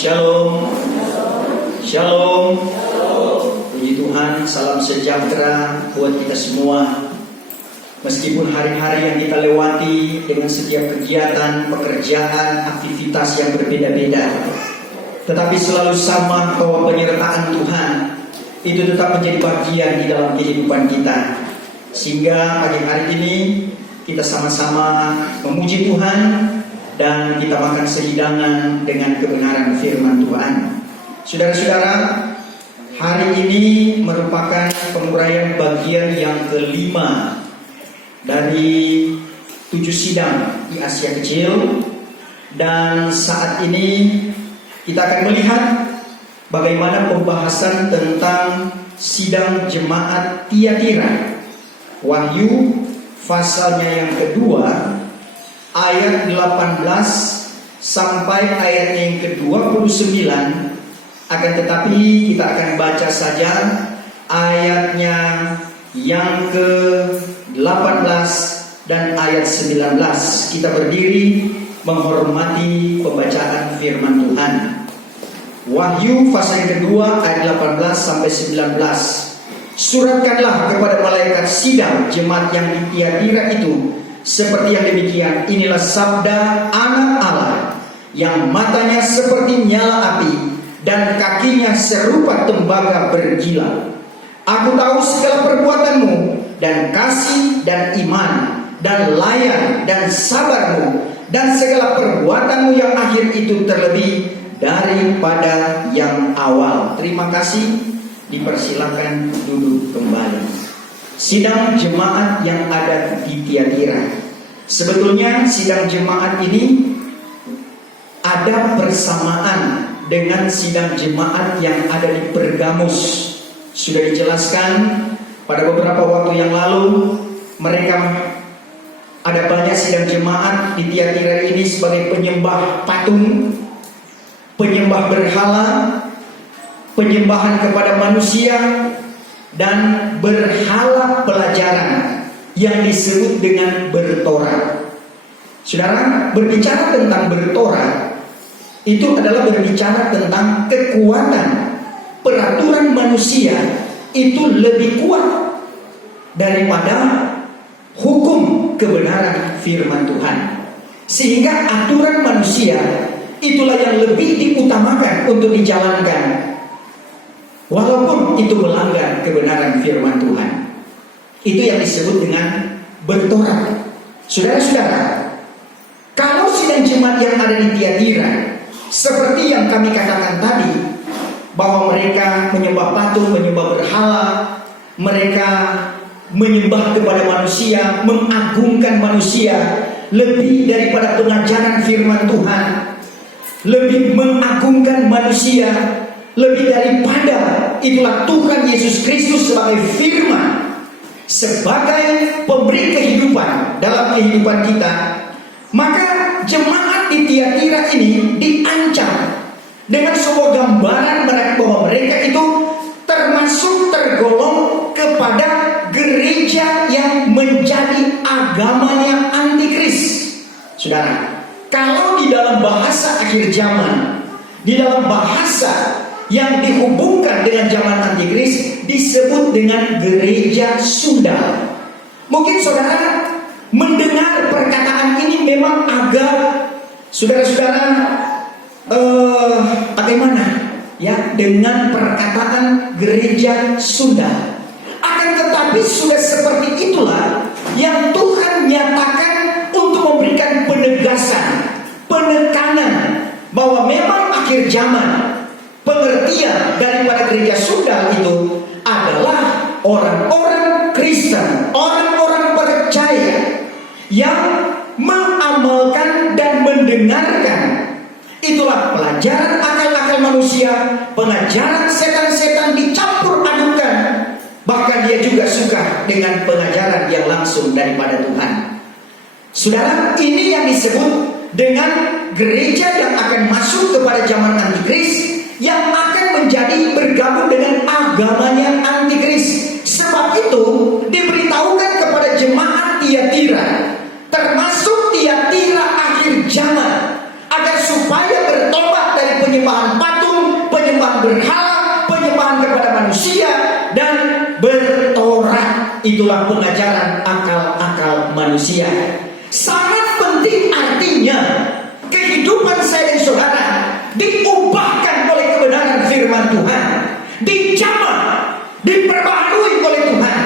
Shalom. Shalom. Puji Tuhan, salam sejahtera buat kita semua. Meskipun hari-hari yang kita lewati dengan setiap kegiatan, pekerjaan, aktivitas yang berbeda-beda, tetapi selalu sama bahwa penyertaan Tuhan itu tetap menjadi bagian di dalam kehidupan kita. Sehingga pagi hari ini kita sama-sama memuji Tuhan dan kita makan sehidangan dengan kebenaran firman Tuhan. Saudara-saudara, hari ini merupakan penguraian bagian yang kelima dari 7 sidang di Asia Kecil. Dan saat ini kita akan melihat bagaimana pembahasan tentang sidang jemaat Tiatira. Wahyu pasalnya yang kedua, ayat 18 sampai ayat yang ke-29. Akan tetapi kita akan baca saja ayatnya yang ke-18 dan ayat 19. Kita berdiri menghormati pembacaan firman Tuhan. Wahyu pasal yang kedua ayat 18 sampai 19. Suratkanlah kepada malaikat sidang jemaat yang di Tiatira itu seperti yang demikian. Inilah sabda Anak Allah yang matanya seperti nyala api dan kakinya serupa tembaga bergila. Aku tahu segala perbuatanmu dan kasih dan iman dan layan dan sabarmu dan segala perbuatanmu yang akhir itu terlebih daripada yang awal. Terima kasih. Dipersilakan duduk kembali. Sidang jemaat yang ada di Tiatira. Sebetulnya sidang jemaat ini ada bersamaan dengan sidang jemaat yang ada di Pergamus. Sudah dijelaskan pada beberapa waktu yang lalu, mereka ada banyak sidang jemaat di Tiatira ini sebagai penyembah patung, penyembah berhala, penyembahan kepada manusia, dan berhala pelajaran yang disebut dengan bertora. Saudara, berbicara tentang bertora itu adalah berbicara tentang kekuatan peraturan manusia itu lebih kuat daripada hukum kebenaran firman Tuhan. Sehingga aturan manusia itulah yang lebih diutamakan untuk dijalankan, walaupun itu melanggar kebenaran firman Tuhan. Itu yang disebut dengan bertora. Saudara-saudara, kalau sidang jemaat yang ada di Tiatira seperti yang kami katakan tadi, bahwa mereka menyembah patung, menyembah berhala, mereka menyembah kepada manusia, mengagungkan manusia lebih daripada pengajaran firman Tuhan, lebih mengagungkan manusia lebih daripada itulah Tuhan Yesus Kristus sebagai firman, sebagai pemberi kehidupan dalam kehidupan kita. Maka jemaat di Tiatira ini diancam dengan sebuah gambaran bahwa mereka itu tergolong kepada gereja yang menjadi agamanya antikris. Saudara, kalau di dalam bahasa akhir zaman, di dalam bahasa yang dihubungkan dengan zaman antikris, disebut dengan gereja sundal. Mungkin saudara mendengar perkataan ini memang agak, saudara-saudara, bagaimana ya dengan perkataan gereja sundal. Akan tetapi sudah seperti itulah yang Tuhan nyatakan untuk memberikan penegasan, penekanan bahwa memang akhir zaman. Pengertian daripada gereja sundal itu adalah orang-orang Kristen, orang-orang percaya yang mengamalkan dan mendengarkan itulah pelajaran akal-akal manusia, pengajaran setan-setan dicampur adukan. Bahkan dia juga suka dengan pengajaran yang langsung daripada Tuhan. Saudara, ini yang disebut dengan gereja yang akan masuk kepada zaman antikris, yang akan menjadi bergabung dengan agamanya antikris. Sebab itu diberitahukan kepada jemaat Tiatira, termasuk Tiatira akhir zaman, agar supaya bertobat dari penyembahan penyembahan patung, penyembahan berhala, penyembahan kepada manusia, dan bertorat. Itulah pengajaran akal-akal manusia. Sangat penting artinya kehidupan saya dan saudara diubahkan oleh kebenaran firman Tuhan, dijamah, diperbaharui oleh Tuhan,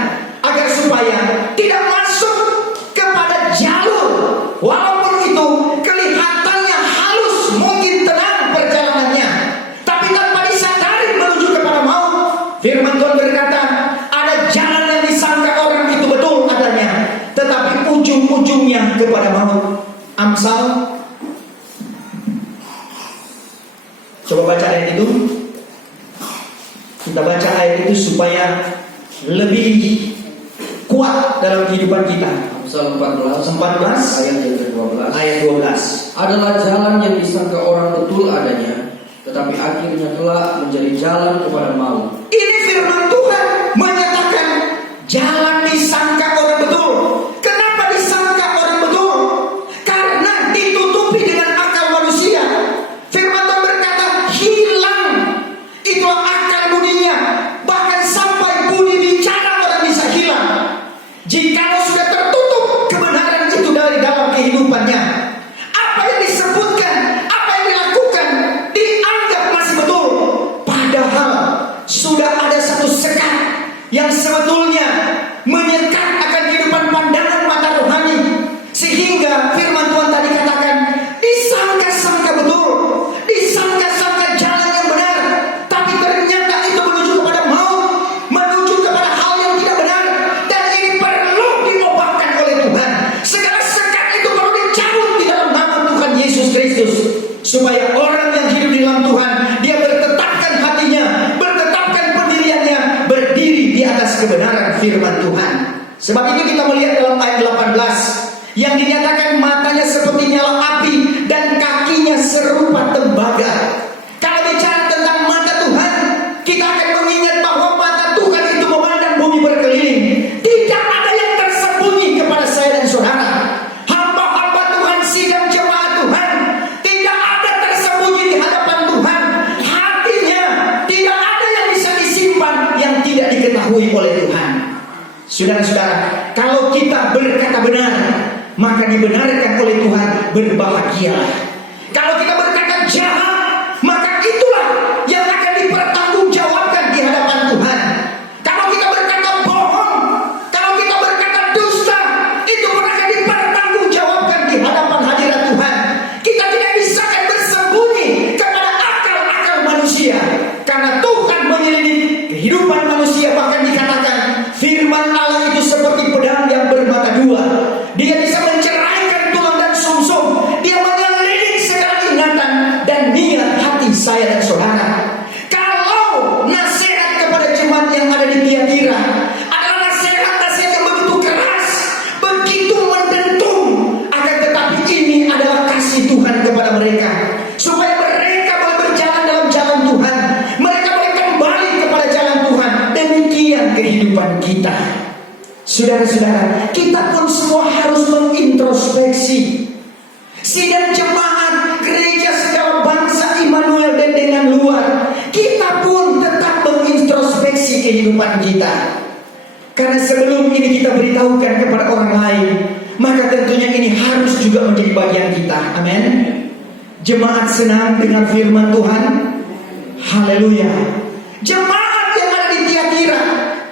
agar supaya tidak masuk kepada jalur, walaupun itu kelihatannya halus, mungkin tenang perjalanannya, tapi tanpa disadari menuju kepada maut. Firman Tuhan berkata, ada jalan yang disangka orang itu betul adanya, tetapi ujung-ujungnya kepada maut. Amsal, coba baca ayat itu. Kita baca ayat itu supaya lebih kuat dalam kehidupan kita. Amsal 14 ayat yang ke-12. Ayat 12. Adalah jalan yang disangka orang betul adanya, tetapi akhirnya telah menjadi jalan kepada maut. Ini firman Tuhan menyatakan jalan disangka orang betul. Kenapa disangka orang betul? Karena ditutupi dengan akal manusia. Firman Tuhan berkata hilang itulah akal budinya. Bahkan sampai budi bicara orang bisa hilang jikalau sudah tertutup kebenaran itu dari dalam kehidupannya. Apa yang disebutkan, apa yang dilakukan dianggap masih betul, padahal sudah ada satu sekat yang sebetulnya menyekat akan kehidupan pandangan mata rohani, sehingga firman Tuhan tadi katakan disangka-sangka betul, disangka-sangka jalan yang benar, tapi ternyata itu menuju kepada maut, menuju kepada hal yang tidak benar. Dan ini perlu diubahkan oleh Tuhan. Segala sekat itu perlu dicabut di dalam nama Tuhan Yesus Kristus, supaya orang yang hidup di dalam Tuhan, dia bertetapkan hatinya, bertetapkan pendiriannya, berdiri di atas kebenaran firman Tuhan. Sebab itu kita melihat dalam ayat 18 yang dinyatakan matanya seperti nyala api dan kakinya serupa tembaga. Kalau bicara tentang mata Tuhan, kita akan mengingat bahwa mata Tuhan itu memandang bumi berkeliling. Tidak ada yang tersembunyi kepada saya dan saudara. Hamba-hamba Tuhan, sidang jemaat Tuhan, tidak ada tersembunyi di hadapan Tuhan. Hatinya tidak ada yang bisa disimpan yang tidak diketahui oleh Tuhan. Saudara-saudara, kalau kita berkata benar, maka dibenarkan oleh Tuhan, berbahagialah. Kalau kita berkata jahat, maka itulah yang akan dipertanggungjawabkan di hadapan Tuhan. Kalau kita berkata bohong, kalau kita berkata dusta, itu pun akan dipertanggungjawabkan di hadapan hadirat Tuhan. Kita tidak bisa akan bersembunyi kepada akal-akal manusia, karena Tuhan menyelidik kehidupan manusia. Bahkan dikatakan firman Allah itu seperti pedang yang bermata dua. Dia bisa menceraikan tulang dan sumsum. Dia menyelidik segala ingatan dan niat hati saya dan saudara. Kalau nasihat kepada jemaat yang ada di Tiatira adalah nasihat-nasihat yang begitu keras, begitu mendentum, akan tetapi ini adalah kasih Tuhan kepada mereka, supaya mereka boleh berjalan dalam jalan Tuhan, mereka boleh kembali kepada jalan Tuhan. Demikian kehidupan kita. Saudara-saudara, kita pun semua harus mengintrospeksi. Sidang jemaat gereja segala bangsa Immanuel dan dengan luar, kita pun tetap mengintrospeksi kehidupan kita. Karena sebelum ini kita beritahukan kepada orang lain, maka tentunya ini harus juga menjadi bagian kita. Amin. Jemaat senang dengan firman Tuhan. Haleluya. Jemaat yang ada di Tiatira,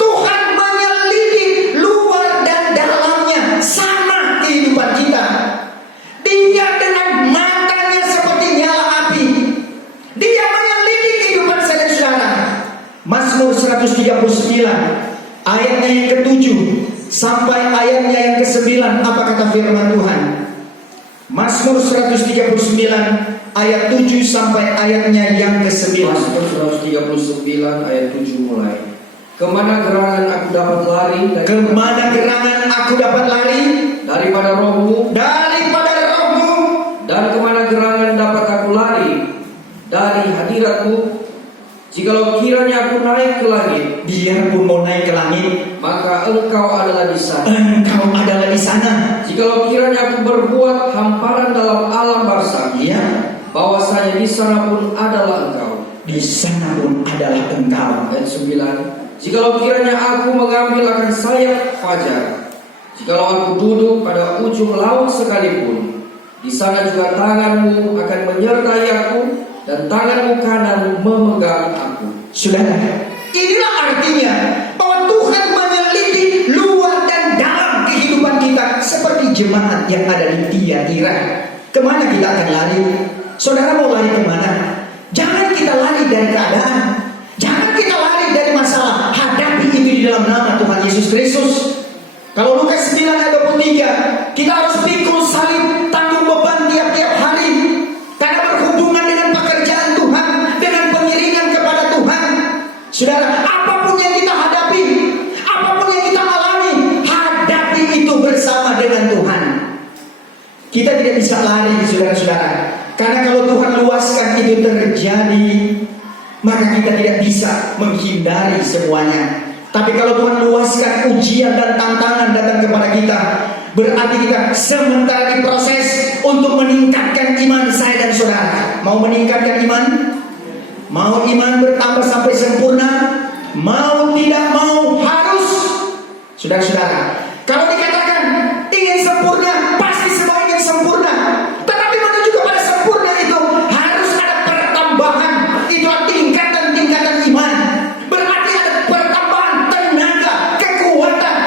Tuhan menyelidik luar dan dalamnya, sama kehidupan kita. Dia dengan matanya seperti nyala api, dia menyelidik kehidupan saya dan saudara. Mazmur 139 ayatnya yang ke-7 sampai ayatnya yang ke-9, apa kata firman Tuhan? Mazmur 139 ayat 7 sampai ayatnya yang ke-9. Mazmur 139 ayat 7 mulai. Kemana gerangan aku dapat lari? Kemana gerangan aku dapat lari? Daripada rohmu. Daripada rohmu. Dan kemana gerangan dapat aku lari? Dari hadiratmu. Jikalau kiranya aku naik ke langit, biarpun mau naik ke langit, maka engkau adalah di sana. Engkau adalah di sana. Jikalau kiranya aku berbuat hamparan dalam alam barzakh, ya, bahwasanya di sana pun adalah engkau. Di sana pun adalah engkau. Ayat 9. Jikalau kiranya aku mengambil akan sayap fajar, jikalau aku duduk pada ujung laut sekalipun, di sana juga tanganmu akan menyertai aku, dan tanganmu kanan memegang aku. Saudara, inilah artinya bahwa Tuhan menyelidik luar dan dalam kehidupan kita, seperti jemaat yang ada di Tiatira. Kemana kita akan lari? Saudara mau lari kemana? Jangan kita lari dari keadaan, jangan kita lari dari masalah. Hadapi itu di dalam nama Tuhan Yesus Kristus. Kalau Lukas 9 ayat 23, kita harus pikul salib, tanggung beban tiap-tiap hari, karena berhubungan dengan pekerjaan Tuhan, dengan pengiringan kepada Tuhan. Saudara, apapun yang kita hadapi, apapun yang kita alami, hadapi itu bersama dengan Tuhan. Kita tidak bisa lari, saudara-saudara, karena kalau Tuhan luaskan itu terjadi, maka kita tidak bisa menghindari semuanya. Tapi kalau Tuhan luaskan ujian dan tantangan datang kepada kita, berarti kita sementara diproses untuk meningkatkan iman saya dan saudara. Mau meningkatkan iman? Mau iman bertambah sampai sempurna? Mau tidak mau harus. Saudara-saudara, kalau dikatakan ingin sempurna, pasti semua ingin sempurna. Tetapi menuju kepada sempurna itu harus ada pertambahan. Itulah tingkatan-tingkatan iman. Berarti ada pertambahan tenaga, kekuatan.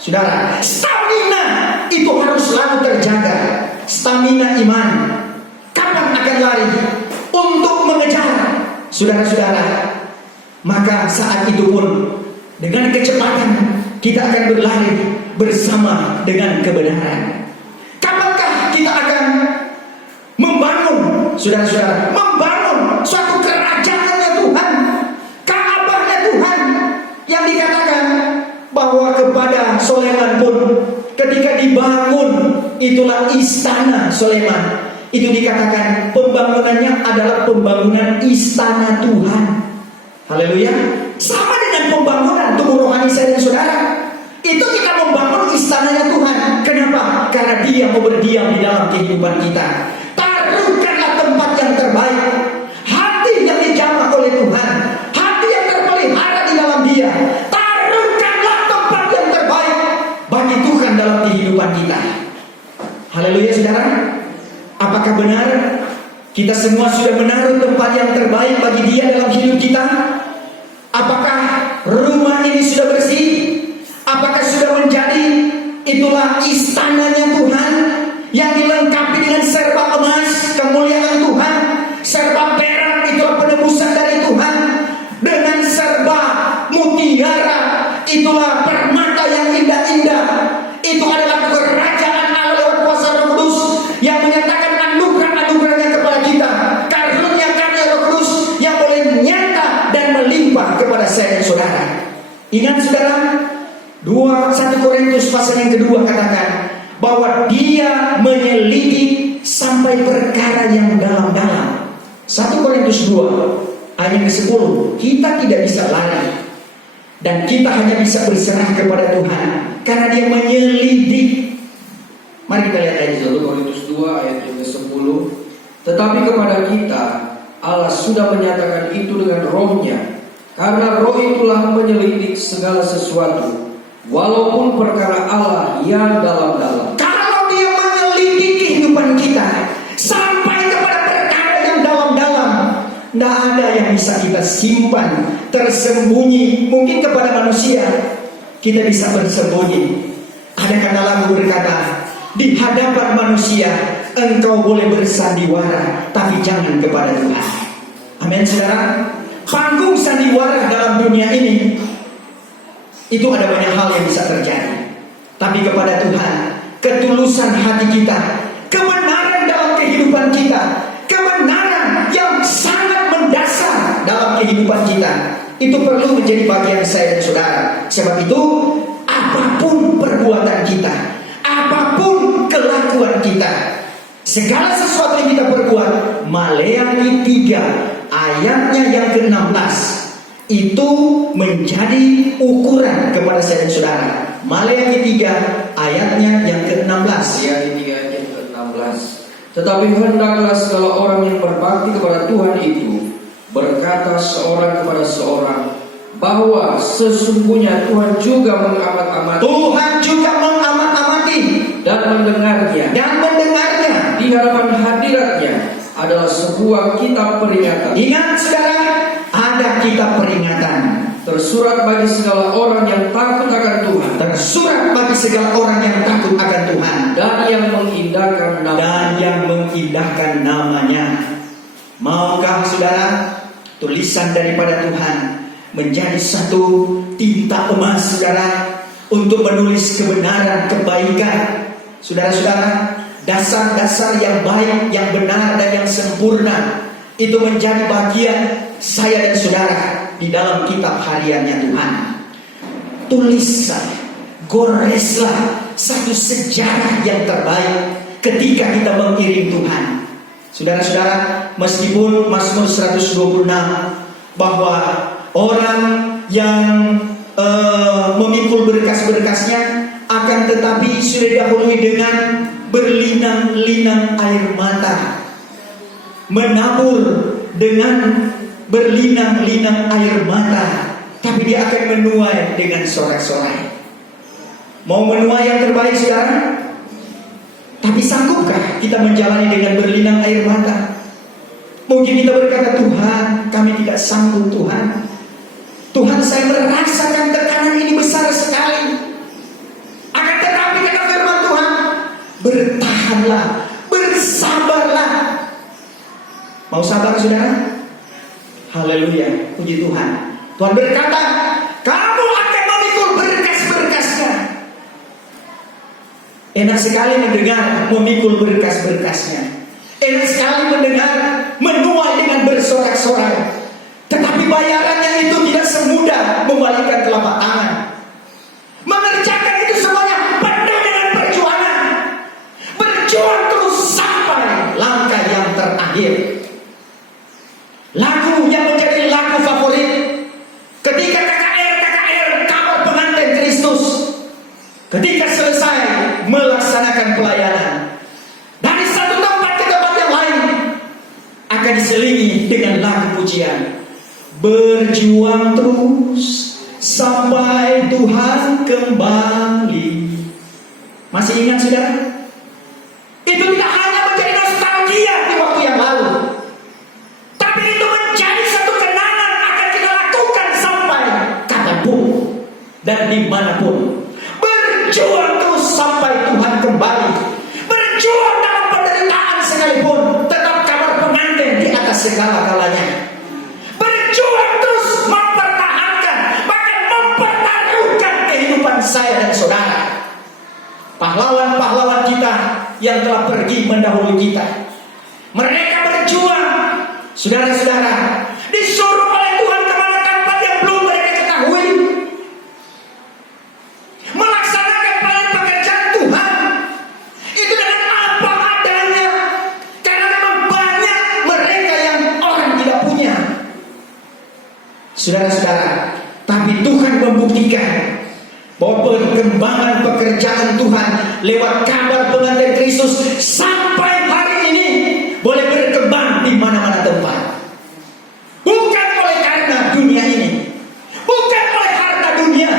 Saudara, stamina itu harus selalu terjaga. Stamina iman. Kapan akan lari? Untuk mengejar. Saudara-saudara, maka saat itu pun dengan kecepatan kita akan berlari bersama dengan kebenaran. Kapankah kita akan membangun, saudara-saudara, membangun suatu kerajaannya Tuhan, Ka'bahnya Tuhan, yang dikatakan bahwa kepada Soleman pun ketika dibangun, itulah istana Soleman. Itu dikatakan pembangunannya adalah pembangunan istana Tuhan. Haleluya. Sama dengan pembangunan tubuh rohani saya dan saudara. Itu kita membangun istananya Tuhan. Kenapa? Karena Dia mau berdiam di dalam kehidupan kita. Taruhkanlah tempat yang terbaik, hati yang dijamah oleh Tuhan, hati yang terpelihara di dalam Dia. Taruhkanlah tempat yang terbaik bagi Tuhan dalam kehidupan kita. Haleluya, saudara. Apakah benar kita semua sudah menaruh tempat yang terbaik bagi Dia dalam hidup kita? Apakah rumah ini sudah bersih? Apakah sudah menjadi itulah istananya Tuhan yang dilengkapi dengan serba emas, kemuliaan Tuhan, serba perak, itulah penebusan dari Tuhan, dengan serba mutiara, itulah permata yang indah-indah. Itu adalah kerajaan Allah lewat kuasa Roh Kudus yang menyatakan anugerah-anugerahnya kepada kita, karunia-karunia Roh Kudus yang boleh nyata dan melimpah kepada saya dan saudara. Ingat saudara, 1 Korintus pasal yang kedua katakan bahwa Dia menyelidik sampai perkara yang dalam-dalam. 1 Korintus 2 ayat ke-10, kita tidak bisa lari dan kita hanya bisa berserah kepada Tuhan karena Dia menyelidik. Mari kita lihat ayat 1 Korintus 2 ayat yang ke-10. Tetapi kepada kita Allah sudah menyatakan itu dengan rohnya, karena roh itulah menyelidik segala sesuatu, walaupun perkara Allah yang dalam-dalam. Kalau Dia menyelidik kehidupan kita sampai kepada perkara yang dalam-dalam, tidak ada yang bisa kita simpan tersembunyi. Mungkin kepada manusia kita bisa bersembunyi. Ada kata lagu berkata, di hadapan manusia engkau boleh bersandiwara, tapi jangan kepada Tuhan. Amin, saudara. Panggung sandiwara dalam dunia ini, itu ada banyak hal yang bisa terjadi. Tapi kepada Tuhan, ketulusan hati kita, kebenaran dalam kehidupan kita, kebenaran yang sangat mendasar dalam kehidupan kita, itu perlu menjadi bagian saya dan saudara. Sebab itu, apapun perbuatan kita, apapun kelakuan kita, segala sesuatu yang kita perbuat, Maleakhi 3 ayatnya yang ke-16 itu menjadi ukuran kepada saya dan saudara. Maleakhi 3 ayatnya yang ke-16. Maleakhi 3 ayat yang ke-16. Tetapi hendaklah segala orang yang antara seorang kepada seorang, bahwa sesungguhnya Tuhan juga mengamat-amati Tuhan juga mengamat-amati dan mendengarnya. Di hadapan hadiratnya adalah sebuah kitab peringatan, Ingat saudara, ada kitab peringatan tersurat bagi segala orang yang takut akan Tuhan tersurat bagi segala orang yang takut akan Tuhan dan yang mengindahkan namanya. Maukah saudara tulisan daripada Tuhan menjadi satu tinta emas saudara untuk menulis kebenaran, kebaikan? Saudara-saudara, dasar-dasar yang baik, yang benar dan yang sempurna itu menjadi bagian saya dan saudara di dalam kitab hariannya Tuhan. Tulislah, goreslah satu sejarah yang terbaik ketika kita mengiring Tuhan. Saudara-saudara, meskipun Mazmur 126 bahwa orang yang memikul berkas-berkasnya akan tetapi sudah didahului dengan berlinang-linang air mata, menabur dengan berlinang-linang air mata, tapi dia akan menuai dengan sorak-sorai. Mau menuai yang terbaik saudara? Tapi sanggupkah kita menjalani dengan berlinang air mata? Mungkin kita berkata, Tuhan, kami tidak sanggup Tuhan. Tuhan, saya merasakan tekanan ini besar sekali. Akan tetapi kata firman Tuhan, bertahanlah, bersabarlah. Mau sabar saudara? Haleluya, puji Tuhan. Tuhan berkata, kamu akan memikul berkas-berkasnya. Enak sekali mendengar memikul berkas-berkasnya. Enak sekali mendengar menuai dengan bersorak-sorai. Tetapi bayarannya itu tidak semudah membalikkan telapak tangan. Mengerjakan itu semuanya penuh dengan perjuangan. Berjuang terus sampai langkah yang terakhir. Lagu yang menjadi lagu favorit ketika KKR kabar pengantin Kristus, ketika selesai melaksanakan pelayanan dari satu tempat ke tempat yang lain, akan diselingi dengan lagu pujian. Berjuang terus sampai Tuhan kembali. Masih ingat saudara? Itu tidak hanya menjadi nostalgia di waktu yang lalu, tapi itu menjadi satu kenangan akan kita lakukan sampai kapanpun dan dimanapun. Berjuang terus sampai Tuhan kembali. Berjuang dalam penderitaan sekalipun, tetap kabar pengantin di atas segala-galanya. Berjuang terus mempertahankan, bahkan mempertaruhkan kehidupan saya dan saudara. Pahlawan-pahlawan kita yang telah pergi mendahului kita, mereka berjuang, saudara-saudara, disuruh oleh Tuhan kemana tempat yang belum mereka ketahui, melaksanakan pekerjaan Tuhan itu dengan apa adanya, karena memang banyak mereka yang orang tidak punya. Saudara-saudara, tapi Tuhan membuktikan bahwa perkembangan pekerjaan Tuhan lewat kabar pengantin Kristus sampai hari ini boleh berkembang di mana-mana tempat. Bukan oleh karena dunia ini, bukan oleh harta dunia,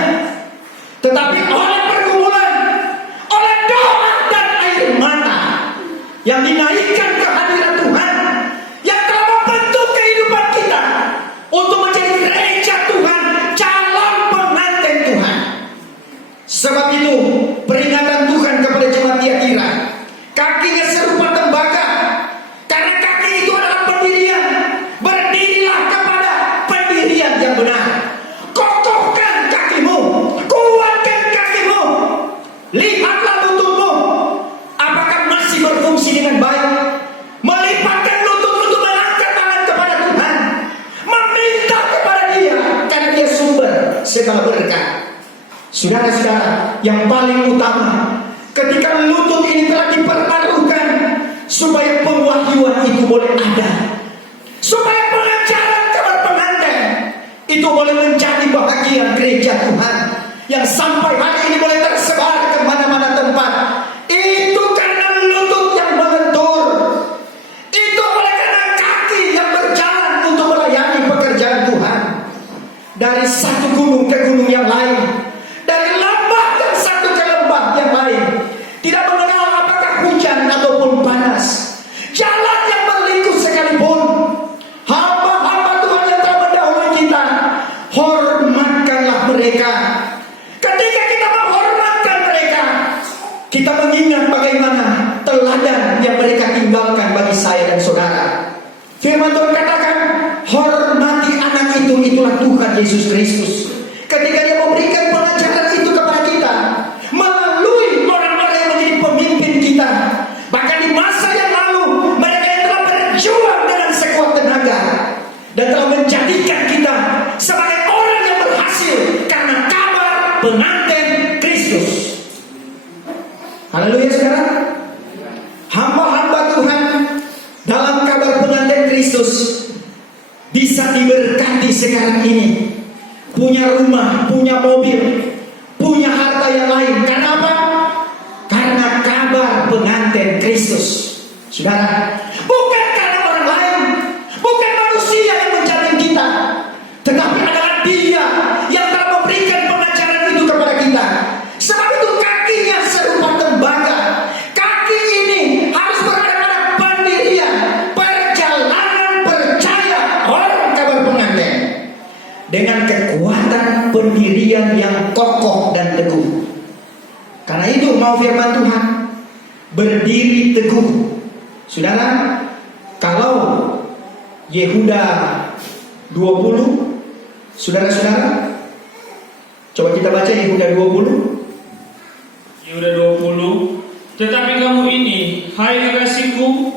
tetapi oleh pergumulan, oleh doa dan air mata yang dinaikkan ke hadirat Tuhan, yang telah membentuk kehidupan kita untuk menjadi gereja Tuhan, calon pengantin Tuhan. Sebab itu peringatan Tuhan kepada jemaat Tiatira, kakinya serupa tembaga, karena kaki itu adalah pendirian. Berdirilah kepada pendirian yang benar. Kokohkan kakimu, kuatkan kakimu. Lihatlah lututmu, apakah masih berfungsi dengan baik? Melipatkan lutut untuk mengangkat tangan kepada Tuhan, meminta kepada Dia, karena Dia sumber segala berkat. Saudara-saudara, yang paling utama ketika lutut ini telah dipertaruhkan, supaya pewahyuan itu boleh ada, supaya pengajaran kabar pengantin itu boleh menjadi bahagian gereja Tuhan, yang sampai hari ini boleh tersebar ke mana-mana tempat. Itu karena lutut yang mengentur, itu oleh karena kaki yang berjalan untuk melayani pekerjaan dari satu gunung ke gunung yang lain, dari lembah yang satu ke lembah yang lain, tidak mengenal apakah hujan ataupun panas, jalan yang berliku sekalipun. Hamba-hamba Tuhan yang telah mendahului kita, hormatkanlah mereka. Ketika kita menghormatkan mereka, kita mengingat bagaimana teladan yang mereka tinggalkan bagi saya dan saudara. Firman Tuhan katakan, hormati anak itu, itulah Tuhan Yesus Kristus. Ketika dia memberikan pengajaran itu kepada kita melalui orang-orang yang menjadi pemimpin kita, bahkan di masa yang lalu mereka yang telah berjuang dengan sekuat tenaga dan telah menjadikan kita sebagai orang yang berhasil karena kabar pengantin Kristus. Haleluya saudara. Hamba-hamba Tuhan dalam kabar pengantin Kristus bisa diberkati sekarang ini, punya rumah, punya mobil, punya harta yang lain. Karena apa? Karena kabar pengantin Kristus. Saudara, bukan karena orang lain, bukan manusia yang menjamin kita, tetapi adalah Dia yang telah memberikan pengajaran itu kepada kita. Sebab itu kakinya serupa tembaga. Kaki ini harus berada pada pendirian perjalanan percaya orang kabar pengantin dengan kekuatan pendirian yang kokoh dan teguh. Karena itu mau firman Tuhan, berdiri teguh. Saudara, kalau Yehuda 20, saudara-saudara, coba kita baca Yehuda 20. Yehuda 20. Tetapi kamu ini, hai kekasihku,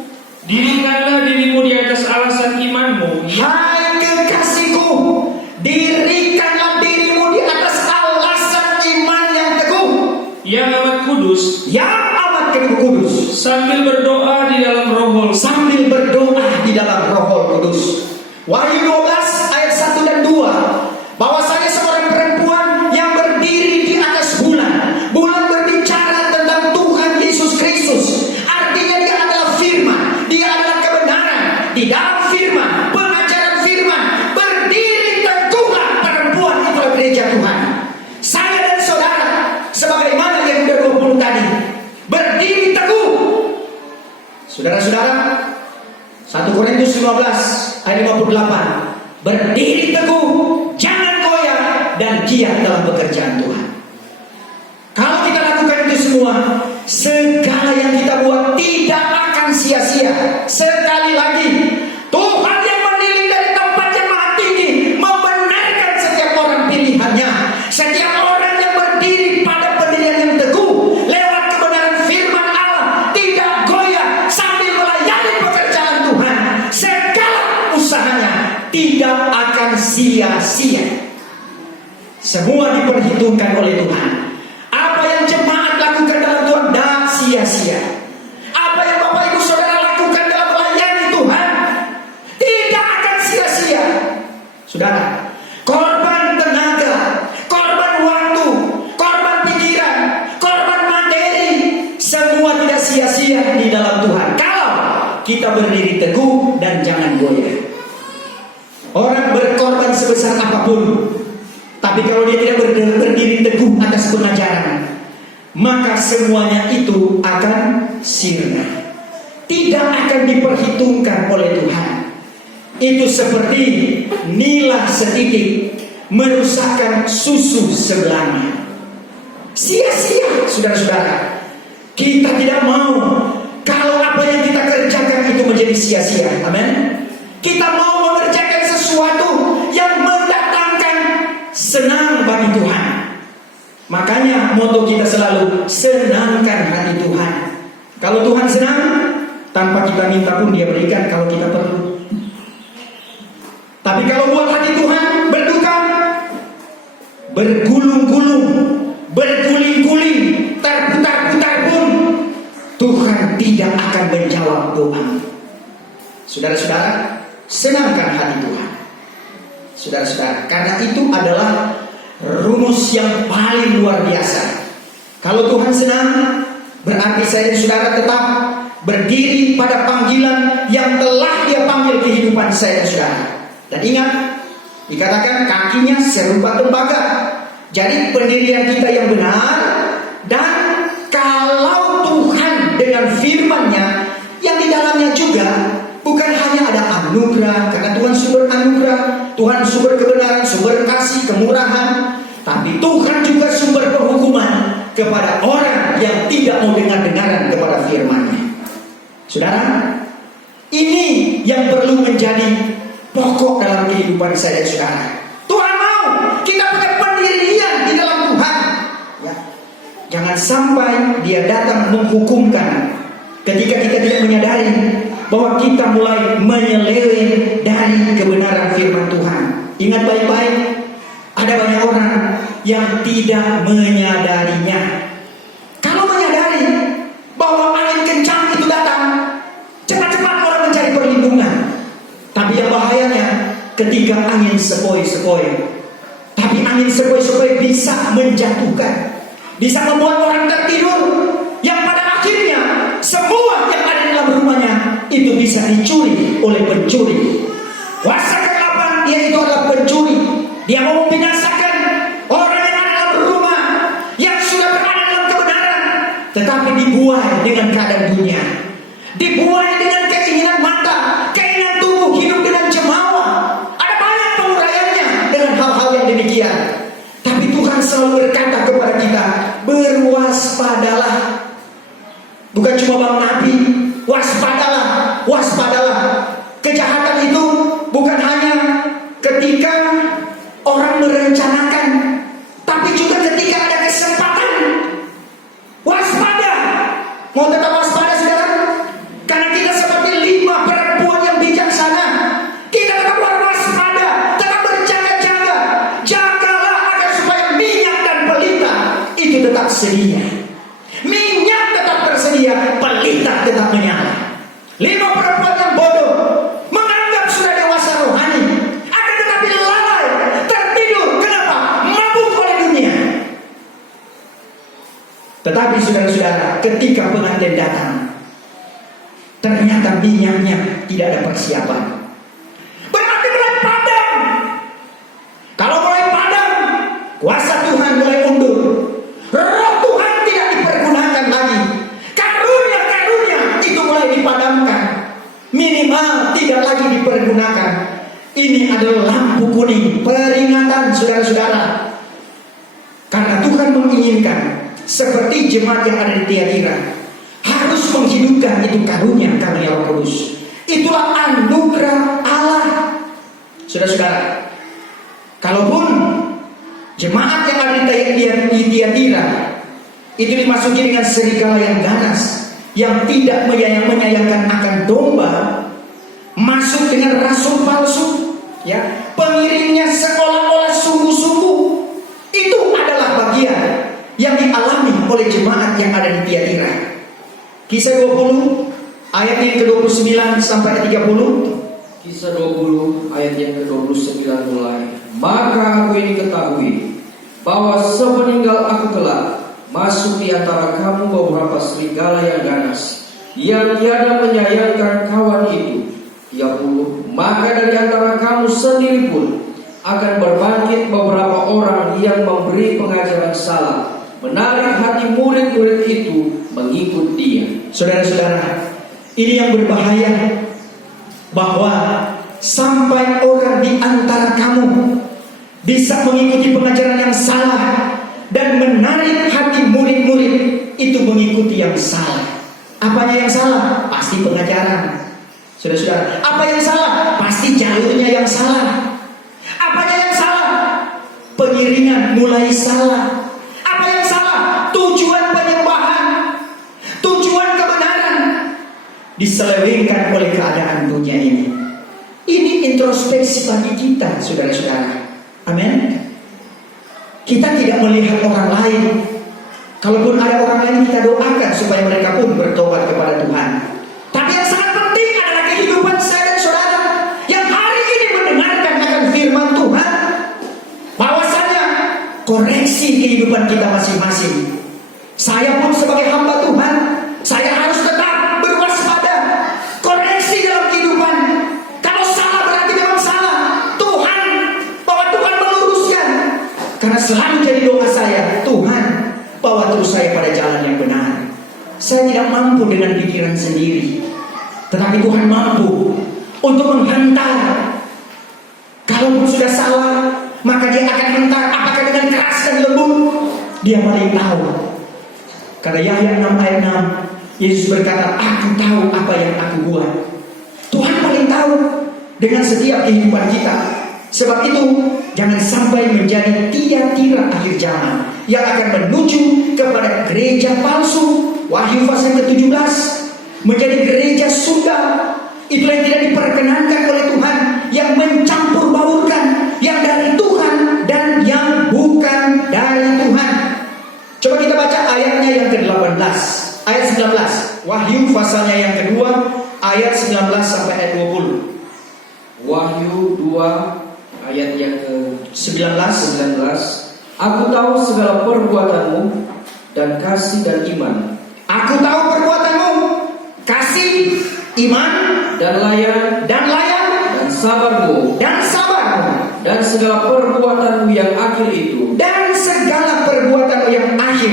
dirikanlah dirimu di atas alasan imanmu. Hai kekasihku, dirikanlah dirimu di atas alasan iman yang teguh, Yang amat kudus, yang amat kudus, sambil berdoa di dalam roh sambil berdoa di dalam Roh Kudus. Wahyu 12 ayat 1 dan 2, bahwa saya seorang perempuan yang berdiri di atas bulan. Bulan berbicara tentang Tuhan Yesus Kristus. Artinya dia adalah firman, dia adalah kebenaran. Di dalam firman, pengajaran firman, berdiri teguhlah perempuan, itulah gereja Tuhan. Saya dan saudara, sebagaimana yang udah 20 tadi, berdiri teguh. Saudara-saudara, 1 Korintus 15 ayat 58, berdiri teguh, jangan goyah, dan giat dalam pekerjaan Tuhan. Kalau kita lakukan itu semua, segala yang kita buat tidak akan sia-sia. Sekali lagi, Tuhan yang menilik dari tempat yang maha tinggi membenarkan setiap orang pilihannya. Setiap orang yang berdiri pada pendirian yang teguh lewat kebenaran firman Allah, tidak goyah sambil melayani pekerjaan Tuhan, segala usahanya tidak akan sia-sia. Semua diperhitungkan oleh Tuhan. Apa yang jemaat lakukan dalam Tuhan tidak sia-sia. Apa yang Bapak Ibu Saudara lakukan dalam melayani Tuhan tidak akan sia-sia. Saudara, korban tenaga, korban waktu, korban pikiran, korban materi, semua tidak sia-sia di dalam Tuhan kalau kita berdiri teguh dan jangan goyah. Orang berkorban sebesar apapun, tapi kalau dia tidak berdiri teguh atas pengajaran, maka semuanya itu akan sirna, tidak akan diperhitungkan oleh Tuhan. Itu seperti nila setitik merusakkan susu sebelahnya. Sia-sia, saudara-saudara. Kita tidak mau kalau apa yang kita kerjakan itu menjadi sia-sia. Amin. Kita mau mengerjakan sesuatu yang mendatangkan senang bagi Tuhan. Makanya moto kita selalu, senangkan hati Tuhan. Kalau Tuhan senang, tanpa kita minta pun Dia berikan kalau kita perlu. Tapi kalau buat hati Tuhan berduka, bergulung-gulung, berguling-guling, terputar-putar pun, Tuhan tidak akan menjawab doa. Saudara-saudara, senangkan hati Tuhan. Saudara-saudara, karena itu adalah rumus yang paling luar biasa. Kalau Tuhan senang, berarti saya dan saudara tetap berdiri pada panggilan yang telah Dia panggil kehidupan saya dan saudara. Dan ingat, Dikatakan kakinya serupa tembaga. Jadi pendirian kita yang benar. Dan kalau Tuhan dengan firman-Nya yang di dalamnya juga bukan hanya ada anugerah, karena Tuhan sumber anugerah, Tuhan sumber kebenaran, sumber kasih, kemurahan, tapi Tuhan juga sumber penghukuman kepada orang yang tidak mau dengar-dengaran kepada firman-Nya. Saudara, ini yang perlu menjadi pokok dalam kehidupan saya dan saudara. Tuhan mau kita punya pendirian di dalam Tuhan. Ya. Jangan sampai Dia datang menghukumkan ketika kita tidak menyadari bahwa kita mulai menyeleweng dari kebenaran firman Tuhan. Ingat baik-baik, ada banyak orang yang tidak menyadarinya. Kalau menyadari bahwa angin kencang itu datang, cepat-cepat orang mencari perlindungan. Tapi yang bahayanya ketika angin sepoi-sepoi. Tapi angin sepoi-sepoi bisa menjatuhkan, bisa membuat orang tertidur, yang pada akhirnya semua yang ada di dalam rumahnya itu bisa dicuri oleh pencuri. Kuasa kegelapan yaitu adalah pencuri. Dia mau membinasakan orang yang ada dalam rumah, yang sudah berada dalam kebenaran, tetapi dibuai dengan keadaan dunia, dibuai dengan keinginan mata, keinginan tubuh, hidup dengan cemawa. Ada banyak penguraiannya dengan hal-hal yang demikian. Tapi Tuhan selalu berkata kepada kita, berwaspadalah. Bukan cuma Bang Nabi, waspadalah, waspadalah. Kejahatan itu bukan hanya ketika orang merencanakan, tapi juga ketika ada kesempatan. Waspada. Mau tetap waspada saudara? Karena kita seperti 5 perempuan yang bijaksana. Kita tetap waspada, tetap berjaga-jaga. Jagalah agar supaya minyak dan pelita itu tetap sedia. Minyak tetap tersedia, pelita tetap menyala. 5 perempuan yang bodoh menganggap sudah dewasa rohani, akan tetapi lalai, tertidur. Kenapa? Mabuk oleh dunia. Tetapi saudara-saudara, ketika pengantin datang, ternyata minyaknya tidak ada persiapan. Berarti mulai padam. Kalau mulai padam, kuasa Tuhan mulai mundur. Roh Tuhan tidak dipergunakan lagi. Karunia-karunia itu mulai dipadamkan. Minimal tidak lagi dipergunakan. Ini adalah lampu kuning, peringatan saudara-saudara. Karena Tuhan menginginkan seperti jemaat yang ada di Tiatira harus menghidupkan itu karunia Roh Kudus. Itulah anugerah Allah. Saudara-saudara, kalaupun jemaat yang ada di Tiatira itu dimasuki dengan serigala yang ganas, yang tidak menyayangkan akan domba, masuk dengan rasul palsu, ya, pengirimnya seolah-olah sungguh-sungguh. Itu adalah bagian yang dialami oleh jemaat yang ada di Tiatira. Kisah 20 ayat yang ke-29 sampai 30. Kisah 20 ayat yang ke-29 mulai. Maka aku ini ketahui bahwa sepeninggal aku kelak masuk di antara kamu beberapa serigala yang ganas, yang tiada menyayangkan kawan itu. 30. Maka dari antara kamu sendiri pun akan berbangkit beberapa orang yang memberi pengajaran salah, menarik hati murid-murid itu mengikut dia. Saudara-saudara, ini yang berbahaya, bahwa sampai orang di antara kamu bisa mengikuti pengajaran yang salah dan menarik hati murid-murid itu mengikuti yang salah. Apanya yang salah? Pasti pengajaran. Saudara-saudara, apa yang salah? Pasti jalurnya yang salah. Apanya yang salah? Pengiringan mulai salah. Apa yang salah? Tujuan penyembahan, tujuan kebenaran diselewengkan oleh keadaan dunia ini. Ini introspeksi bagi kita, saudara-saudara. Amin. Kita tidak melihat orang lain. Kalaupun ada orang lain, kita doakan supaya mereka pun bertobat kepada Tuhan. Tapi yang sangat penting adalah kehidupan saya dan saudara yang hari ini mendengarkan akan firman Tuhan, bahwasanya koreksi kehidupan kita masing-masing. Saya pun sebagai hamba Tuhan, saya harus tetap berwaspada. Koreksi dalam kehidupan. Kalau salah berarti memang salah. Tuhan Karena selalu jadi doa saya, Tuhan, bawa terus saya pada jalan yang benar. Saya tidak mampu dengan pikiran sendiri, tetapi Tuhan mampu untuk menghantar. Kalaupun sudah salah, maka Dia akan hentar. Apakah dengan keras dan lembut? Dia paling tahu. Karena Yahya 6 ayat 6, Yesus berkata, aku tahu apa yang aku buat. Tuhan paling tahu dengan setiap kehidupan kita. Sebab itu, jangan sampai menjadi Tiatira akhir zaman yang akan menuju kepada gereja palsu. Wahyu pasal ke-17, menjadi gereja surga. Itu yang tidak diperkenankan oleh Tuhan, yang mencampur baurkan yang dari Tuhan dan yang bukan dari Tuhan. Coba kita baca ayatnya yang ke-18, ayat 19. Wahyu pasalnya yang kedua, ayat 19 sampai ayat 20. Wahyu 2 ayat yang ke-19. Aku tahu segala perbuatanmu dan kasih dan iman. Aku tahu perbuatanmu, kasih, iman, dan layan dan sabarmu dan segala perbuatanmu yang akhir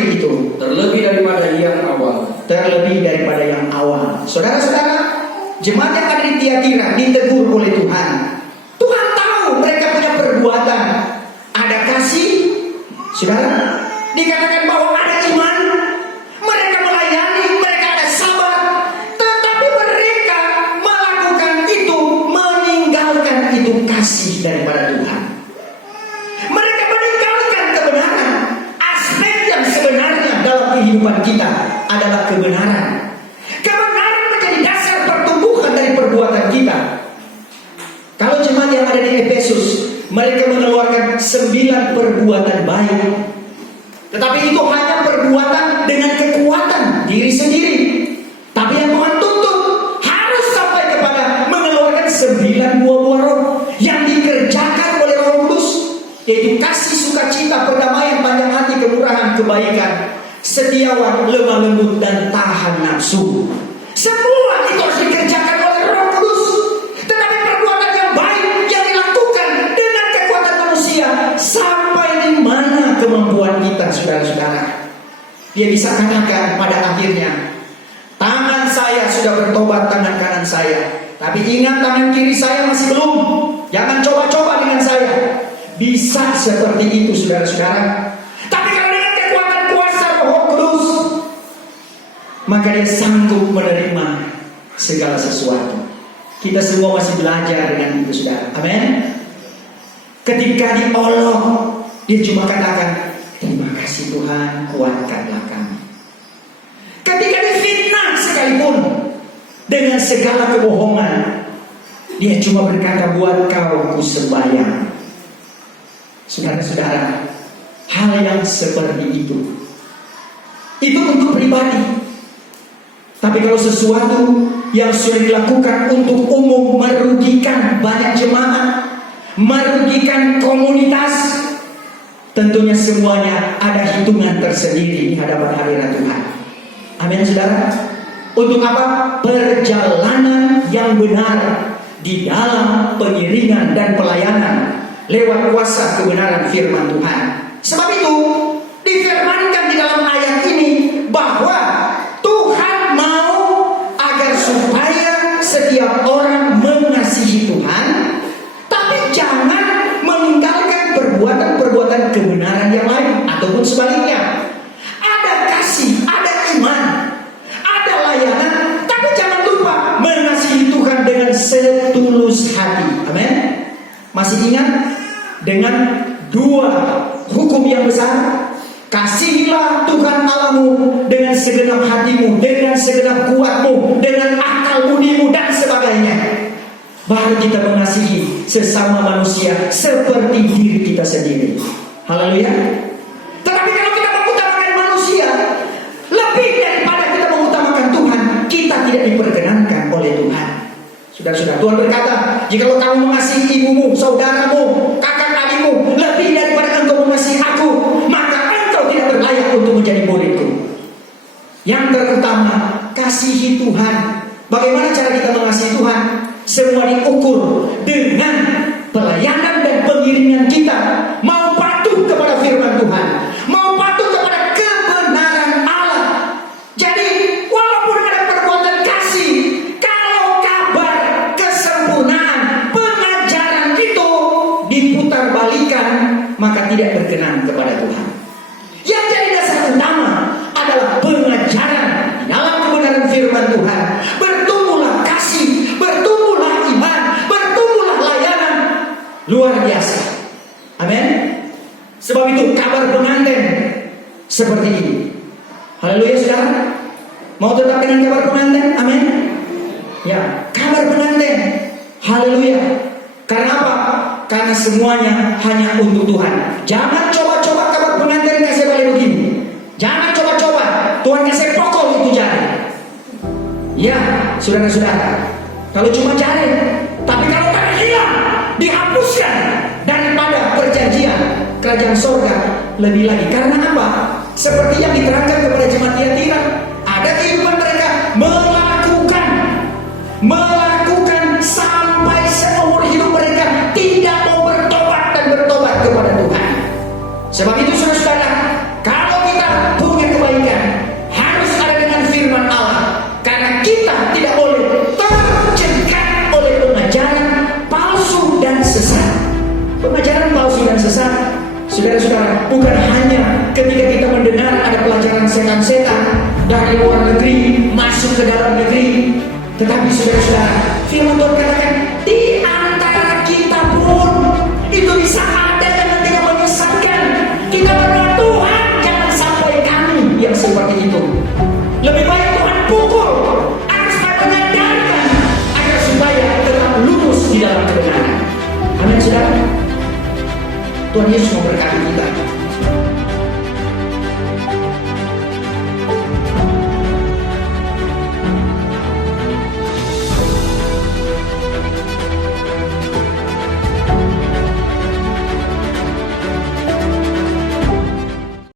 itu, terlebih daripada yang awal. Saudara-saudara, jemaat yang ada di Tiatira ditegur oleh Tuhan. Tuhan tahu mereka punya perbuatan. Ada kasih, saudara, dikatakan bahwa ada iman, mereka melayani, mereka ada sabar, tetapi mereka melakukan itu, meninggalkan itu kasih daripada Tuhan. Mereka meninggalkan kebenaran. Aspek yang sebenarnya dalam kehidupan kita adalah kebenaran. Kebenaran menjadi dasar pertumbuhan dari perbuatan kita. Kalau jemaat yang ada di Efesus, mereka mengeluarkan 9 perbuatan baik. Tetapi itu hanya perbuatan dengan kekuatan diri sendiri. Tapi yang Tuhan tuntut harus sampai kepada mengeluarkan 9 buah roh yang dikerjakan oleh Roh Kudus, yaitu kasih, sukacita, perdamaian, panjang hati, kemurahan, kebaikan, setiawan, lemah lembut, dan tahan nafsu. Semua itu harus dikerjakan oleh Roh Kudus. Tetapi perbuatan yang baik yang dilakukan dengan kekuatan manusia, sampai di mana kemampuan kita, saudara-saudara? Dia bisa katakan pada akhirnya, tangan saya sudah bertobat, tangan kanan saya, tapi ingat tangan kiri saya masih belum. Jangan coba-coba dengan saya. Bisa seperti itu, saudara-saudara. Tapi kalau dengan kekuatan kuasa Roh Kudus, maka dia sanggup menerima segala sesuatu. Kita semua masih belajar dengan itu, saudara. Amin. Ketika diolok, dia cuma katakan, terima kasih Tuhan, kuatkanlah kami. Ketika difitnah sekalipun dengan segala kebohongan, dia cuma berkata, buat kau ku sembahyang. Saudara-saudara, hal yang seperti itu untuk pribadi. Tapi kalau sesuatu yang sudah dilakukan untuk umum, merugikan banyak jemaat, merugikan komunitas, tentunya semuanya ada hitungan tersendiri di hadapan hadirat Tuhan. Amin, saudara. Untuk apa? Perjalanan yang benar di dalam pengiringan dan pelayanan lewat kuasa kebenaran firman Tuhan. Sebab itu difirmankan di dalam ayat ini bahwa Tuhan mau agar supaya setiap orang mengasihi Tuhan, tapi jangan meninggalkan perbuatan-perbuatan kebenaran yang lain, ataupun sebaliknya. Ada kasih, ada iman, ada layanan, tapi jangan lupa mengasihi Tuhan dengan setulus hati. Amin. Masih ingat dengan 2 hukum yang besar? Kasihilah Tuhan Allahmu dengan segenap hatimu, dengan segenap kuatmu, dengan akal budimu, dan sebagainya. Baru kita mengasihi sesama manusia seperti diri kita sendiri. Haleluya. Tetapi kalau kita mengutamakan manusia lebih daripada kita mengutamakan Tuhan, kita tidak diperkenankan oleh Tuhan. Saudara-saudara, Tuhan berkata, jikalau kamu mengasihi ibumu, saudaramu, kakak adikmu lebih daripada engkau mengasihi aku, maka engkau tidak berlayak untuk menjadi muridku. Yang terutama, kasihi Tuhan. Bagaimana cara kita mengasihi Tuhan? Semua diukur dengan pelayanan dan pengiringan kita. Mau patuh kepada firman maka tidak berkenan kepada Tuhan. Yang jadi dasar utama adalah pengajaran di dalam kebenaran firman Tuhan. Bertumbuhlah kasih, bertumbuhlah iman, bertumbuhlah layanan. Luar biasa. Amin. Sebab itu kabar pengantin seperti ini. Haleluya saudara. Mau tetap dengan kabar pengantin? Amin. Ya, kabar pengantin. Haleluya. Karena apa? Karena semuanya hanya untuk Tuhan. Jangan coba-coba kabar pengantin kasih balik begini. Jangan coba-coba. Tuhan kasih pokok itu jari. Ya, saudara-saudara. Kalau cuma jari, tapi kalau tak hilang, dihapuskan daripada perjanjian kerajaan sorga lebih lagi. Karena apa? Seperti yang diterangkan kepada jemaat Tiatira, ada kehidupan mereka melakukan sampai seumur hidup mereka tidak mau bertobat dan bertobat kepada Tuhan. Sebab itu saudara-saudara, kalau kita punya kebaikan harus ada dengan firman Allah, karena kita tidak boleh terjerat oleh pengajaran palsu dan sesat. Pengajaran palsu dan sesat, saudara-saudara, bukan hanya ketika kita mendengar ada pelajaran setan-setan dari luar negeri masuk ke dalam negeri, tetapi saudara-saudara, firman Tuhan katakan di antara kita pun itu bisa ada yang nanti menyesatkan. Kita berdoa, Tuhan jangan sampai kami yang seperti itu. Lebih baik Tuhan pukul agar supaya menyadarkan, agar supaya tetap lurus di dalam kebenaran. Amin saudara. Tuhan Yesus memberkati kita.